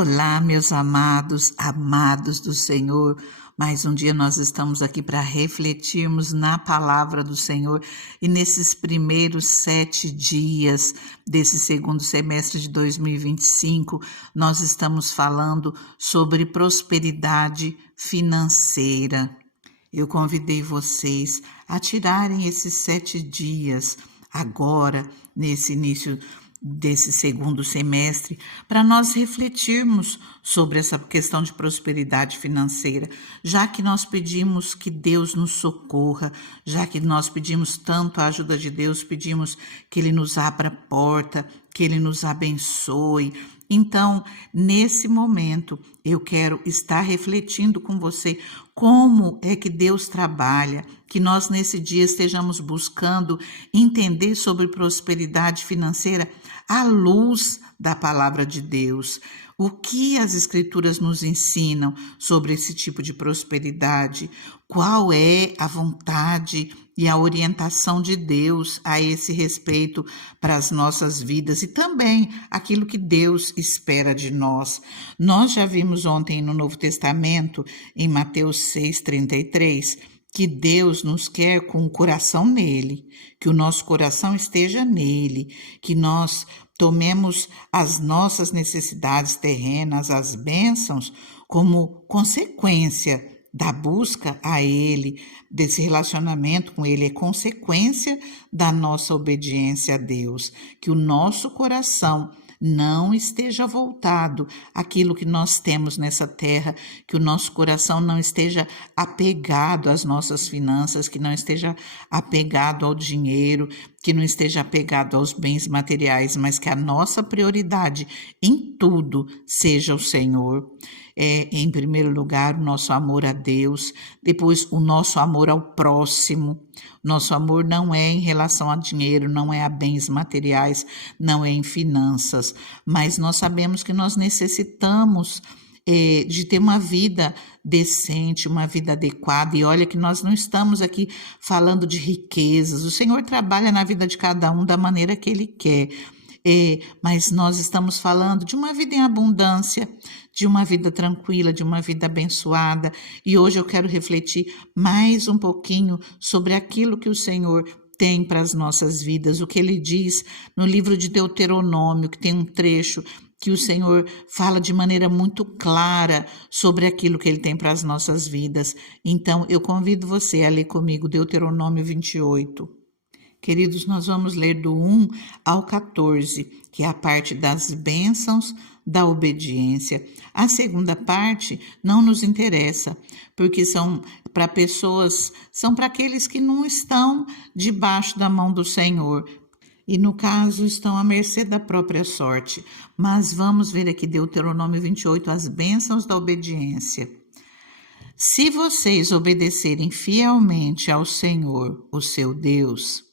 Olá, meus amados, amados do Senhor. Mais um dia nós estamos aqui para refletirmos na palavra do Senhor e nesses primeiros 7 dias desse segundo semestre de 2025, nós estamos falando sobre prosperidade financeira. Eu convidei vocês a tirarem esses 7 dias agora, nesse início desse segundo semestre, para nós refletirmos sobre essa questão de prosperidade financeira, já que nós pedimos que Deus nos socorra, já que nós pedimos tanto a ajuda de Deus, pedimos que Ele nos abra porta, que Ele nos abençoe. Então, nesse momento, eu quero estar refletindo com você como é que Deus trabalha, que nós nesse dia estejamos buscando entender sobre prosperidade financeira à luz da palavra de Deus. O que as Escrituras nos ensinam sobre esse tipo de prosperidade? Qual é a vontade e a orientação de Deus a esse respeito para as nossas vidas e também aquilo que Deus espera de nós? Nós já vimos ontem no Novo Testamento, em Mateus 6,33, que Deus nos quer com o coração nele, que o nosso coração esteja nele, que nós tomemos as nossas necessidades terrenas, as bênçãos, como consequência da busca a Ele, desse relacionamento com Ele, é consequência da nossa obediência a Deus, que o nosso coração não esteja voltado àquilo que nós temos nessa terra, que o nosso coração não esteja apegado às nossas finanças, que não esteja apegado ao dinheiro, que não esteja apegado aos bens materiais, mas que a nossa prioridade em tudo seja o Senhor. Em primeiro lugar, o nosso amor a Deus, depois o nosso amor ao próximo. Nosso amor não é em relação a dinheiro, não é a bens materiais, não é em finanças, mas nós sabemos que nós necessitamos de ter uma vida decente, uma vida adequada. E olha que nós não estamos aqui falando de riquezas. O Senhor trabalha na vida de cada um da maneira que Ele quer. Mas nós estamos falando de uma vida em abundância, de uma vida tranquila, de uma vida abençoada. E hoje eu quero refletir mais um pouquinho sobre aquilo que o Senhor tem para as nossas vidas, o que Ele diz no livro de Deuteronômio, que tem um trecho que o Senhor fala de maneira muito clara sobre aquilo que Ele tem para as nossas vidas. Então, eu convido você a ler comigo Deuteronômio 28. Queridos, nós vamos ler do 1 ao 14, que é a parte das bênçãos da obediência. A segunda parte não nos interessa, porque são para pessoas, são para aqueles que não estão debaixo da mão do Senhor. E no caso estão à mercê da própria sorte. Mas vamos ver aqui Deuteronômio 28, as bênçãos da obediência. Se vocês obedecerem fielmente ao Senhor, o seu Deus,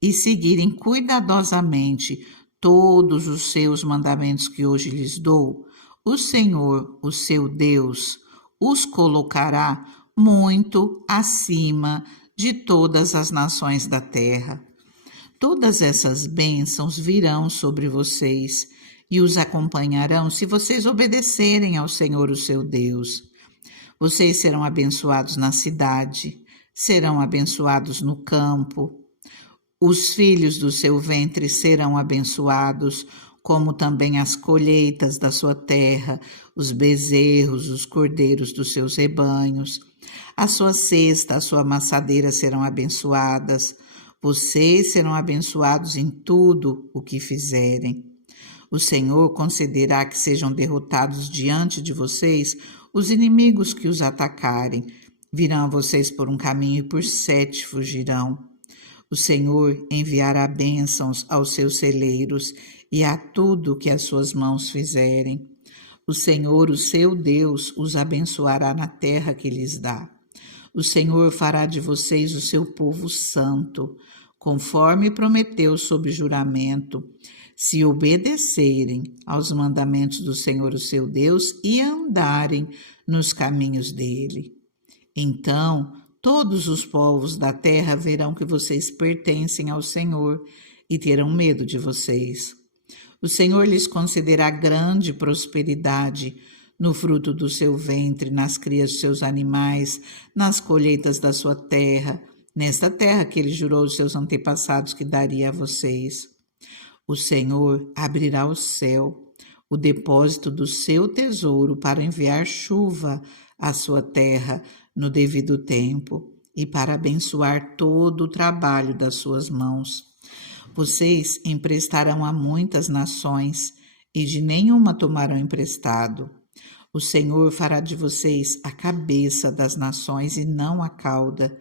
e seguirem cuidadosamente todos os seus mandamentos que hoje lhes dou, o Senhor, o seu Deus, os colocará muito acima de todas as nações da terra. Todas essas bênçãos virão sobre vocês e os acompanharão se vocês obedecerem ao Senhor, o seu Deus. Vocês serão abençoados na cidade, serão abençoados no campo. Os filhos do seu ventre serão abençoados, como também as colheitas da sua terra, os bezerros, os cordeiros dos seus rebanhos. A sua cesta, a sua amassadeira serão abençoadas. Vocês serão abençoados em tudo o que fizerem. O Senhor concederá que sejam derrotados diante de vocês os inimigos que os atacarem. Virão a vocês por um caminho e por 7 fugirão. O Senhor enviará bênçãos aos seus celeiros e a tudo que as suas mãos fizerem. O Senhor, o seu Deus, os abençoará na terra que lhes dá. O Senhor fará de vocês o seu povo santo, conforme prometeu sob juramento, se obedecerem aos mandamentos do Senhor, o seu Deus, e andarem nos caminhos dele. Então, todos os povos da terra verão que vocês pertencem ao Senhor e terão medo de vocês. O Senhor lhes concederá grande prosperidade no fruto do seu ventre, nas crias dos seus animais, nas colheitas da sua terra, nesta terra que ele jurou aos seus antepassados que daria a vocês. O Senhor abrirá o céu, o depósito do seu tesouro, para enviar chuva à sua terra no devido tempo e para abençoar todo o trabalho das suas mãos. Vocês emprestarão a muitas nações e de nenhuma tomarão emprestado. O Senhor fará de vocês a cabeça das nações e não a cauda,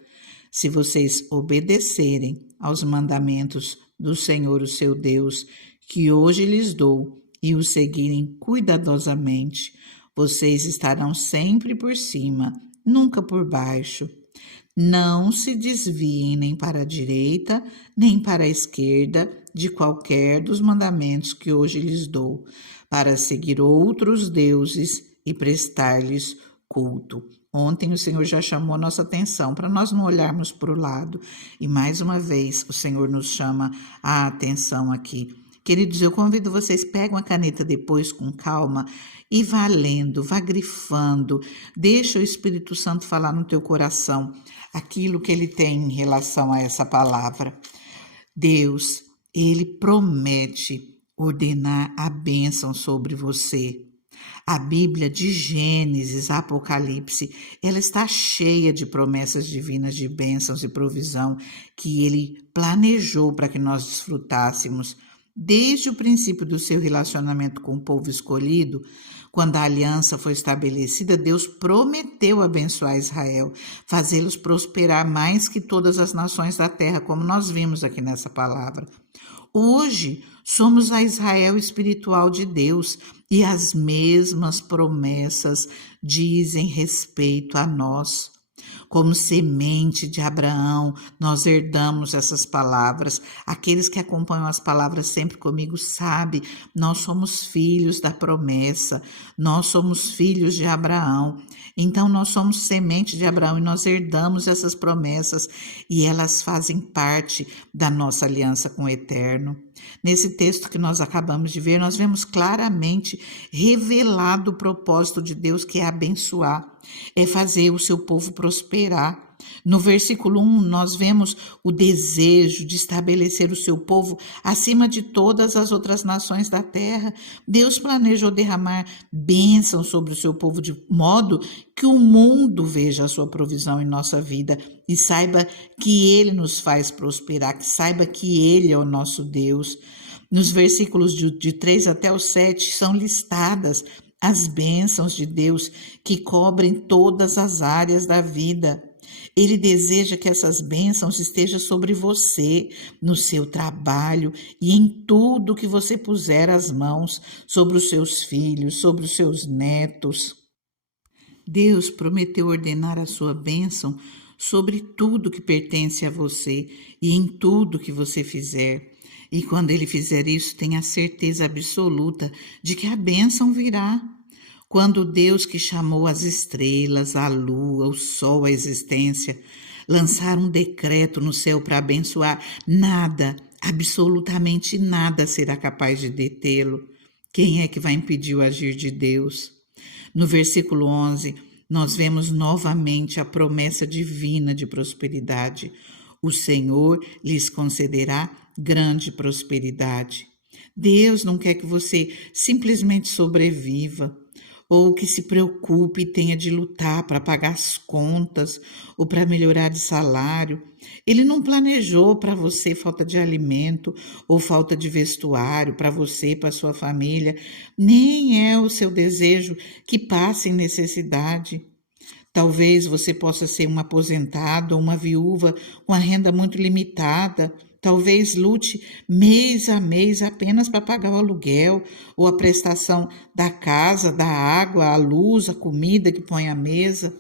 se vocês obedecerem aos mandamentos do Senhor, o seu Deus, que hoje lhes dou, e os seguirem cuidadosamente. Vocês estarão sempre por cima, nunca por baixo. Não se desviem nem para a direita, nem para a esquerda de qualquer dos mandamentos que hoje lhes dou, para seguir outros deuses e prestar-lhes culto. Ontem o Senhor já chamou nossa atenção para nós não olharmos para o lado. E mais uma vez o Senhor nos chama a atenção aqui. Queridos, eu convido vocês, pegam a caneta depois com calma e vá lendo, vá grifando, deixa o Espírito Santo falar no teu coração aquilo que ele tem em relação a essa palavra. Deus, ele promete ordenar a bênção sobre você. A Bíblia de Gênesis, Apocalipse, ela está cheia de promessas divinas de bênçãos e provisão que ele planejou para que nós desfrutássemos. Desde o princípio do seu relacionamento com o povo escolhido, quando a aliança foi estabelecida, Deus prometeu abençoar Israel, fazê-los prosperar mais que todas as nações da terra, como nós vimos aqui nessa palavra. Hoje, somos a Israel espiritual de Deus e as mesmas promessas dizem respeito a nós. Como semente de Abraão, nós herdamos essas palavras. Aqueles que acompanham as palavras sempre comigo sabem, nós somos filhos da promessa, nós somos filhos de Abraão. Então, nós somos semente de Abraão e nós herdamos essas promessas e elas fazem parte da nossa aliança com o Eterno. Nesse texto que nós acabamos de ver, nós vemos claramente revelado o propósito de Deus, que é abençoar, é fazer o seu povo prosperar. No versículo 1, nós vemos o desejo de estabelecer o seu povo acima de todas as outras nações da terra. Deus planejou derramar bênçãos sobre o seu povo de modo que o mundo veja a sua provisão em nossa vida e saiba que Ele nos faz prosperar, que saiba que Ele é o nosso Deus. Nos versículos de 3 até o 7 são listadas as bênçãos de Deus que cobrem todas as áreas da vida. Ele deseja que essas bênçãos estejam sobre você, no seu trabalho e em tudo que você puser as mãos, sobre os seus filhos, sobre os seus netos. Deus prometeu ordenar a sua bênção sobre tudo que pertence a você e em tudo que você fizer. E quando Ele fizer isso, tenha certeza absoluta de que a bênção virá. Quando Deus, que chamou as estrelas, a lua, o sol à existência, lançar um decreto no céu para abençoar, nada, absolutamente nada será capaz de detê-lo. Quem é que vai impedir o agir de Deus? No versículo 11, nós vemos novamente a promessa divina de prosperidade. O Senhor lhes concederá grande prosperidade. Deus não quer que você simplesmente sobreviva, ou que se preocupe e tenha de lutar para pagar as contas ou para melhorar de salário. Ele não planejou para você falta de alimento ou falta de vestuário para você e para sua família, nem é o seu desejo que passe em necessidade. Talvez você possa ser um aposentado ou uma viúva com a renda muito limitada. Talvez lute mês a mês apenas para pagar o aluguel ou a prestação da casa, da água, a luz, a comida que põe à mesa.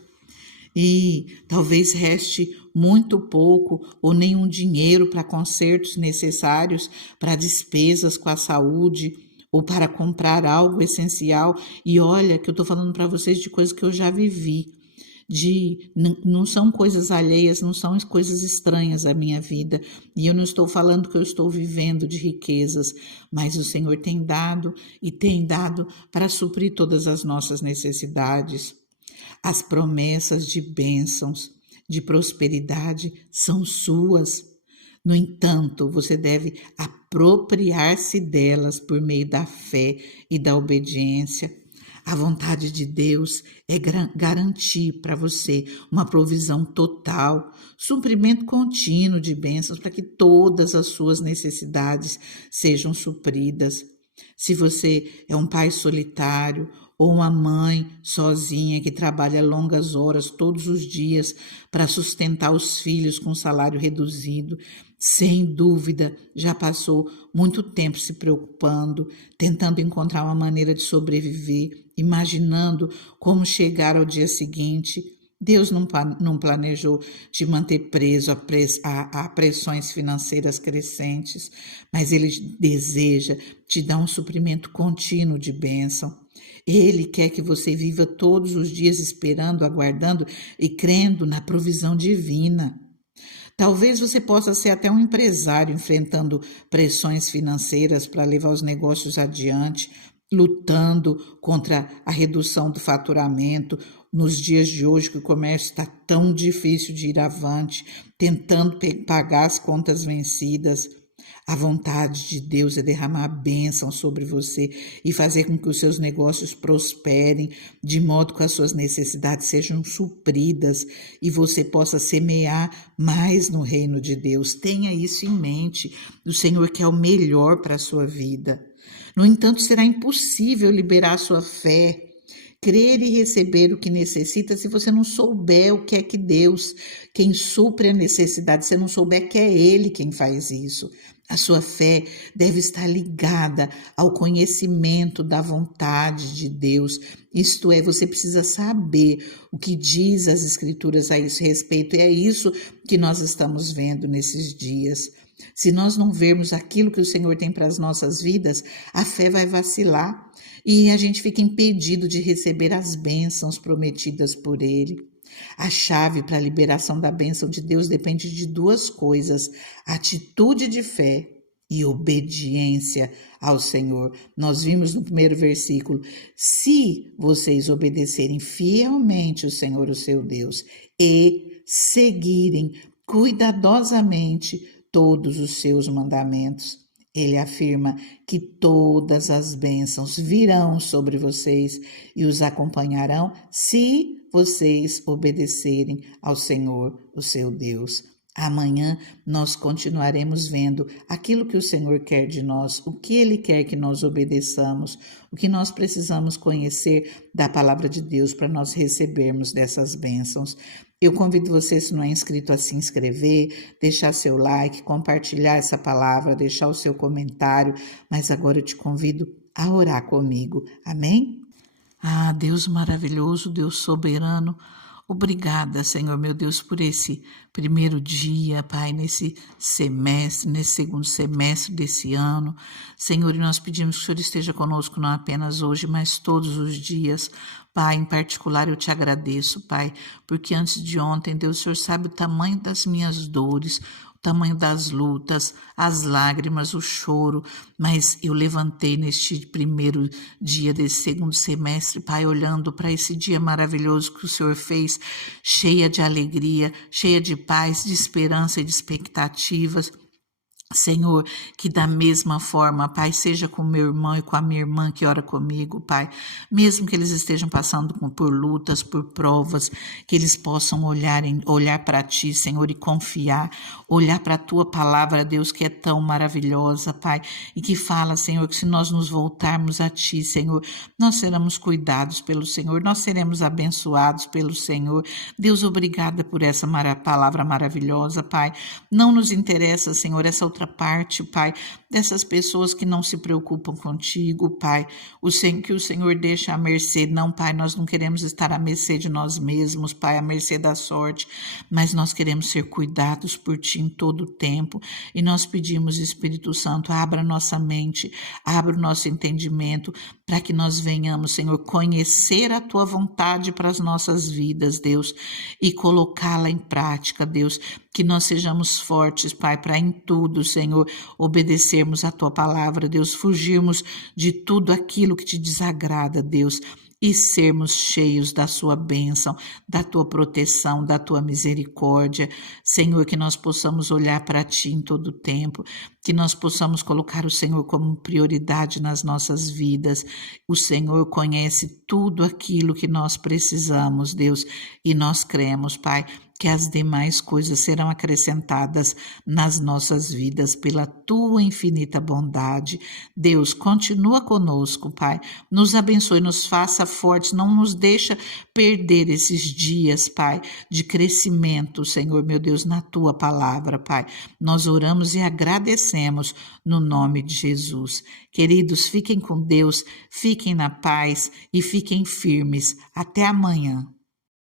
E talvez reste muito pouco ou nenhum dinheiro para consertos necessários, para despesas com a saúde ou para comprar algo essencial. E olha que eu estou falando para vocês de coisas que eu já vivi. não são coisas alheias, não são coisas estranhas à minha vida, e eu não estou falando que eu estou vivendo de riquezas, mas o Senhor tem dado e tem dado para suprir todas as nossas necessidades. As promessas de bênçãos, de prosperidade são suas. No entanto, você deve apropriar-se delas por meio da fé e da obediência. A vontade de Deus é garantir para você uma provisão total, suprimento contínuo de bênçãos para que todas as suas necessidades sejam supridas. Se você é um pai solitário ou uma mãe sozinha que trabalha longas horas todos os dias para sustentar os filhos com salário reduzido, sem dúvida já passou muito tempo se preocupando, tentando encontrar uma maneira de sobreviver, imaginando como chegar ao dia seguinte. Deus não planejou te manter preso a pressões financeiras crescentes, mas Ele deseja te dar um suprimento contínuo de bênção. Ele quer que você viva todos os dias esperando, aguardando e crendo na provisão divina. Talvez você possa ser até um empresário enfrentando pressões financeiras para levar os negócios adiante, lutando contra a redução do faturamento, nos dias de hoje que o comércio está tão difícil de ir avante, tentando pagar as contas vencidas. A vontade de Deus é derramar a bênção sobre você e fazer com que os seus negócios prosperem, de modo que as suas necessidades sejam supridas e você possa semear mais no reino de Deus. Tenha isso em mente. O Senhor quer o melhor para a sua vida. No entanto, será impossível liberar a sua fé, crer e receber o que necessita se você não souber o que é que Deus, quem supre a necessidade, se você não souber que é Ele quem faz isso. A sua fé deve estar ligada ao conhecimento da vontade de Deus. Isto é, você precisa saber o que diz as Escrituras a esse respeito. E é isso que nós estamos vendo nesses dias. Se nós não vermos aquilo que o Senhor tem para as nossas vidas, a fé vai vacilar e a gente fica impedido de receber as bênçãos prometidas por Ele. A chave para a liberação da bênção de Deus depende de duas coisas: atitude de fé e obediência ao Senhor. Nós vimos no primeiro versículo: se vocês obedecerem fielmente o Senhor, o seu Deus, e seguirem cuidadosamente todos os seus mandamentos. Ele afirma que todas as bênçãos virão sobre vocês e os acompanharão se vocês obedecerem ao Senhor, o seu Deus. Amanhã nós continuaremos vendo aquilo que o Senhor quer de nós, o que Ele quer que nós obedeçamos, o que nós precisamos conhecer da palavra de Deus para nós recebermos dessas bênçãos. Eu convido você, se não é inscrito, a se inscrever, deixar seu like, compartilhar essa palavra, deixar o seu comentário, mas agora eu te convido a orar comigo. Amém? Ah, Deus maravilhoso, Deus soberano, obrigada, Senhor, meu Deus, por esse primeiro dia, Pai, nesse semestre, nesse segundo semestre desse ano. Senhor, e nós pedimos que o Senhor esteja conosco não apenas hoje, mas todos os dias. Pai, em particular eu te agradeço, Pai, porque antes de ontem, Deus, o Senhor sabe o tamanho das minhas dores, o tamanho das lutas, as lágrimas, o choro, mas eu levantei neste primeiro dia desse segundo semestre, Pai, olhando para esse dia maravilhoso que o Senhor fez, cheia de alegria, cheia de paz, de esperança e de expectativas. Senhor, que da mesma forma, Pai, seja com meu irmão e com a minha irmã que ora comigo, Pai, mesmo que eles estejam passando por lutas, por provas, que eles possam olhar para Ti, Senhor, e confiar, olhar para a Tua palavra, Deus, que é tão maravilhosa, Pai, e que fala, Senhor, que se nós nos voltarmos a Ti, Senhor, nós seremos cuidados pelo Senhor, nós seremos abençoados pelo Senhor. Deus, obrigada por essa palavra maravilhosa, Pai. Não nos interessa, Senhor, essa outra parte, Pai, dessas pessoas que não se preocupam contigo, Pai, que o Senhor deixa à mercê. Não, Pai, nós não queremos estar à mercê de nós mesmos, Pai, à mercê da sorte, mas nós queremos ser cuidados por Ti em todo o tempo, e nós pedimos, Espírito Santo, abra nossa mente, abra o nosso entendimento, para que nós venhamos, Senhor, conhecer a Tua vontade para as nossas vidas, Deus, e colocá-la em prática, Deus, que nós sejamos fortes, Pai, para em tudo, Senhor, obedecermos a Tua palavra, Deus, fugirmos de tudo aquilo que Te desagrada, Deus, e sermos cheios da Sua bênção, da Tua proteção, da Tua misericórdia. Senhor, que nós possamos olhar para Ti em todo o tempo, que nós possamos colocar o Senhor como prioridade nas nossas vidas. O Senhor conhece tudo aquilo que nós precisamos, Deus, e nós cremos, Pai, que as demais coisas serão acrescentadas nas nossas vidas pela Tua infinita bondade. Deus, continua conosco, Pai, nos abençoe, nos faça fortes, não nos deixa perder esses dias, Pai, de crescimento, Senhor, meu Deus, na Tua palavra, Pai. Nós oramos e agradecemos no nome de Jesus. Queridos, fiquem com Deus, fiquem na paz e fiquem firmes. Até amanhã.